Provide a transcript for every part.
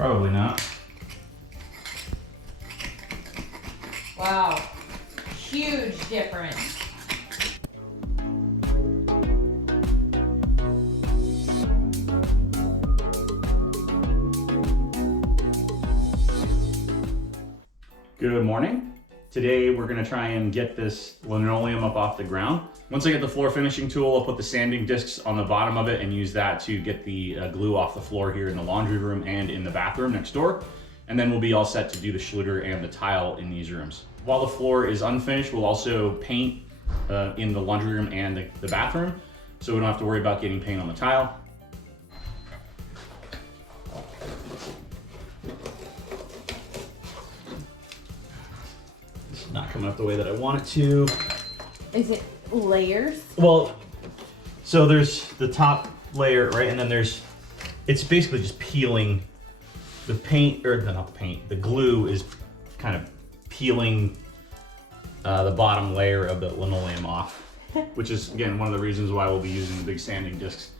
Probably not. Wow, huge difference. Good morning. Today we're gonna try and get this linoleum up off the ground. Once I get the floor finishing tool, I'll put the sanding discs on the bottom of it and use that to get the glue off the floor here in the laundry room and in the bathroom next door. And then we'll be all set to do the Schluter and the tile in these rooms. While the floor is unfinished, we'll also paint in the laundry room and the bathroom, so we don't have to worry about getting paint on the tile. It's not coming up the way that I want it to. Is it layers? Well, so there's the top layer, right? And then it's basically just peeling the paint, or not the paint, the glue is kind of peeling the bottom layer of the linoleum off, which is, again, one of the reasons why we'll be using the big sanding discs.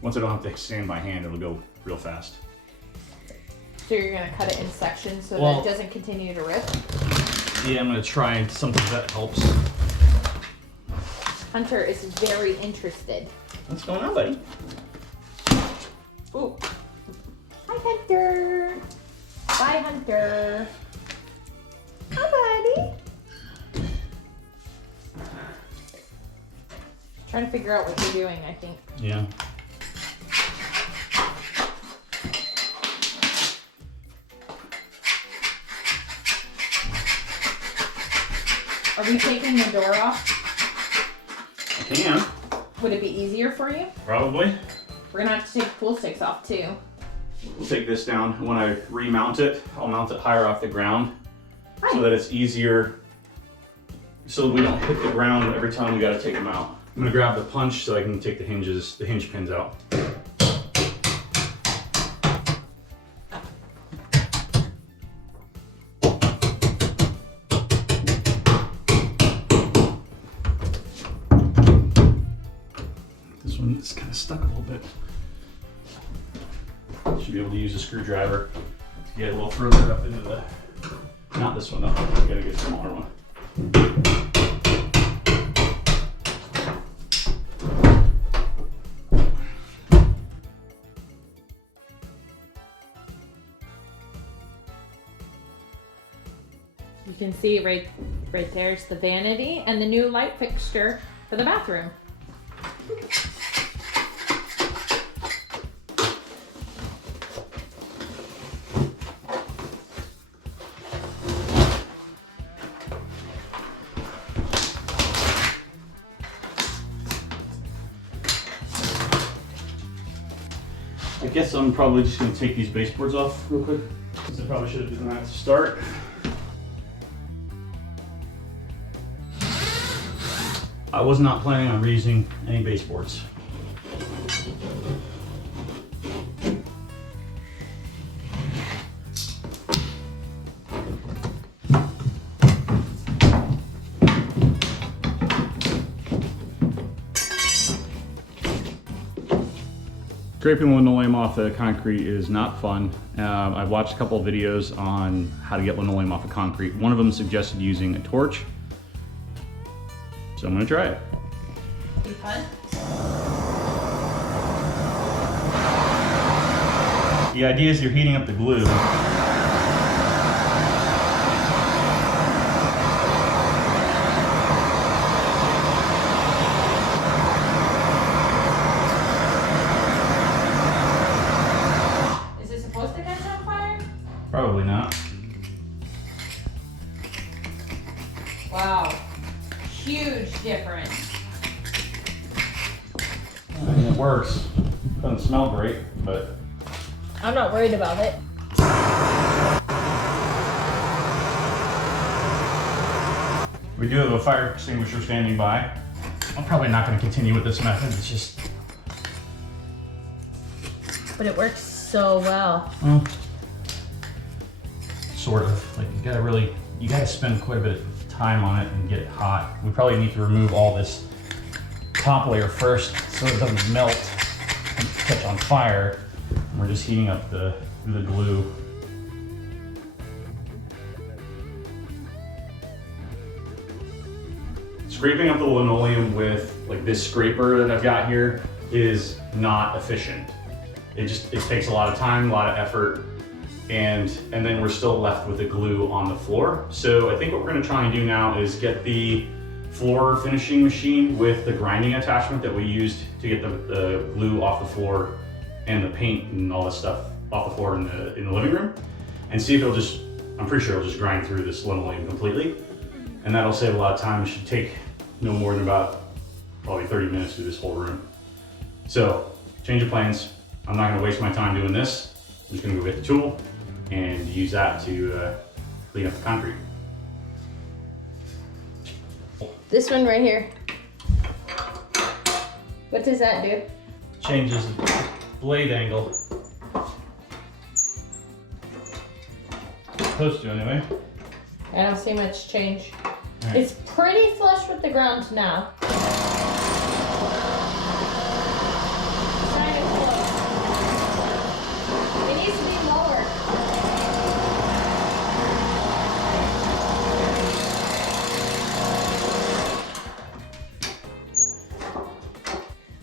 Once I don't have to sand by hand, it'll go real fast. So you're gonna cut it in sections so Well, that it doesn't continue to rip? Yeah, I'm gonna try something that helps. Hunter is very interested. What's going on, buddy? Ooh. Hi, Hunter. Bye, Hunter. Hi, buddy. Trying to figure out what you're doing, I think. Yeah. Are we taking the door off? I can. Would it be easier for you? Probably. We're gonna have to take the pool sticks off too. We'll take this down. When I remount it, I'll mount it higher off the ground Hi. so that it's easier, so that we don't hit the ground every time we gotta take them out. I'm gonna grab the punch so I can take the hinge pins out. This one is kind of stuck a little bit. Should be able to use a screwdriver to get a little further up into the, not this one though, we gotta get a smaller one. You can see right there's the vanity and the new light fixture for the bathroom. I guess I'm probably just gonna take these baseboards off real quick, since I probably should have done that to start. I was not planning on reusing any baseboards. Scraping linoleum off the concrete is not fun. I've watched a couple of videos on how to get linoleum off of concrete. One of them suggested using a torch. So I'm gonna try it. Be fun? The idea is you're heating up the glue. Is it supposed to catch on fire? Probably not. Wow. Huge difference. I mean, it works. Doesn't smell great, but I'm not worried about it. we do have a fire extinguisher standing by. I'm probably not going to continue with this method. It's just, But it works so well. well, sort of. Like you gotta spend quite a bit of time on it and get it hot. We probably need to remove all this top layer first so it doesn't melt and catch on fire. And we're just heating up the through the glue. Scraping up the linoleum with like this scraper that I've got here is not efficient. It takes a lot of time, a lot of effort, and then we're still left with the glue on the floor. So I think what we're gonna try and do now is get the floor finishing machine with the grinding attachment that we used to get the glue off the floor and the paint and all this stuff off the floor in the living room, and see if it'll just, I'm pretty sure it'll just grind through this linoleum completely. And that'll save a lot of time. It should take no more than about probably 30 minutes through this whole room. So, change of plans. I'm not gonna waste my time doing this. I'm just gonna go get the tool and use that to clean up the concrete. This one right here. What does that do? Changes the blade angle. Supposed to anyway. I don't see much change. Right. It's pretty flush with the ground now. Kind of close. It needs to be lower.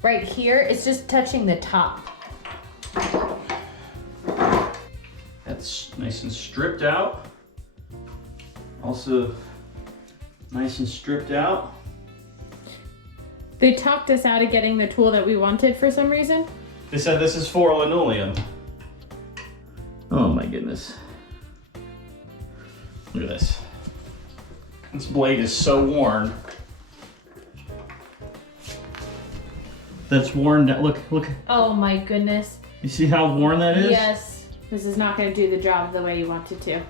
Right here, it's just touching the top. That's nice and stripped out. Also nice and stripped out. They talked us out of getting the tool that we wanted for some reason. They said this is for linoleum. Oh my goodness. Look at this. This blade is so worn. That's worn down. Look. Oh my goodness. You see how worn that is? Yes. This is not going to do the job the way you want it to.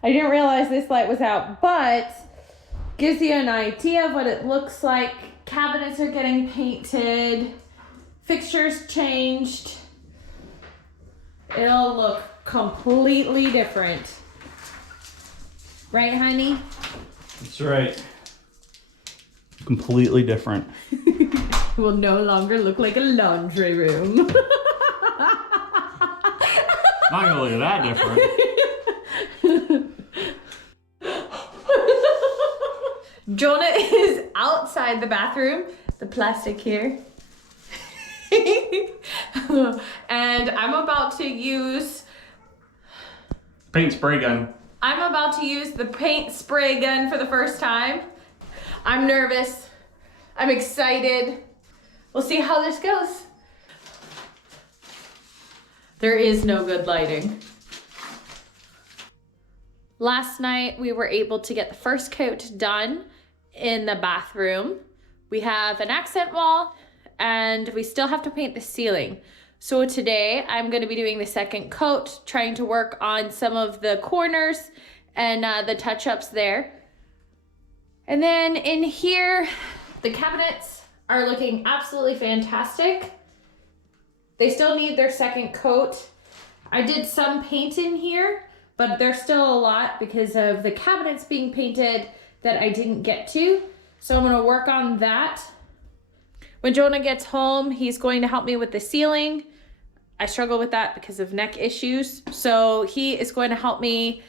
I didn't realize this light was out, but gives you an idea of what it looks like. Cabinets are getting painted, fixtures changed. It'll look completely different. Right, honey? That's right. completely different. It will no longer look like a laundry room. Not gonna look that different. Jonah is outside the bathroom, the plastic here. And I'm about to use Paint spray gun. I'm about to use the paint spray gun for the first time. I'm nervous. I'm excited. We'll see how this goes. There is no good lighting. Last night we were able to get the first coat done in the bathroom. We have an accent wall and we still have to paint the ceiling. So today I'm going to be doing the second coat, trying to work on some of the corners and the touch-ups there. And then in here, the cabinets are looking absolutely fantastic. They still need their second coat. I did some paint in here, but there's still a lot because of the cabinets being painted that I didn't get to. So I'm gonna work on that. When Jonah gets home, he's going to help me with the ceiling. I struggle with that because of neck issues. So he is going to help me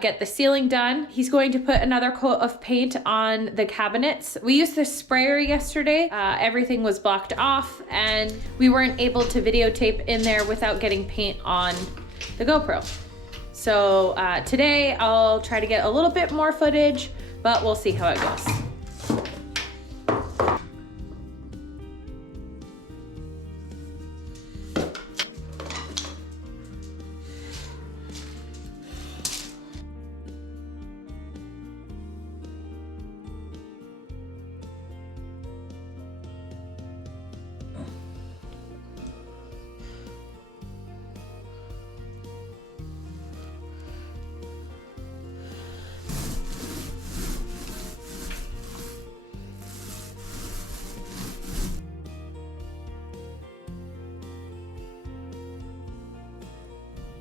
get the ceiling done. He's going to put another coat of paint on the cabinets. We used the sprayer yesterday. Everything was blocked off and we weren't able to videotape in there without getting paint on the GoPro. So today I'll try to get a little bit more footage, but we'll see how it goes.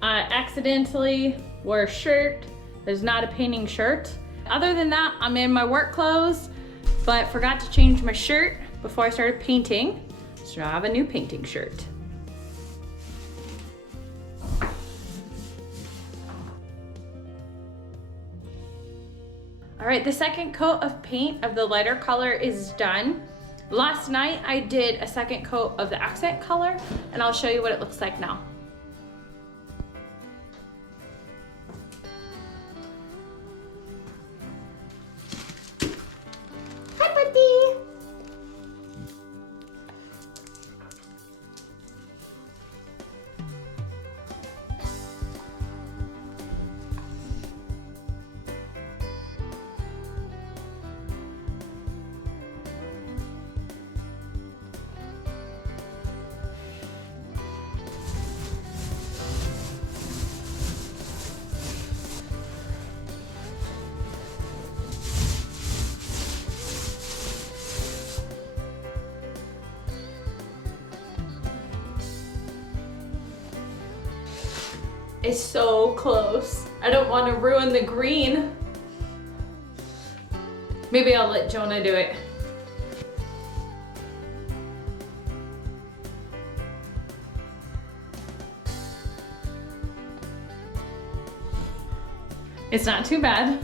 I accidentally wore a shirt. There's not a painting shirt. Other than that, I'm in my work clothes, but forgot to change my shirt before I started painting. So now I have a new painting shirt. All right, the second coat of paint of the lighter color is done. Last night I did a second coat of the accent color, and I'll show you what it looks like now. It's so close. I don't want to ruin the green. Maybe I'll let Jonah do it. It's not too bad.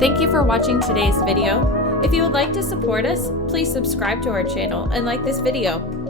Thank you for watching today's video. If you would like to support us, please subscribe to our channel and like this video.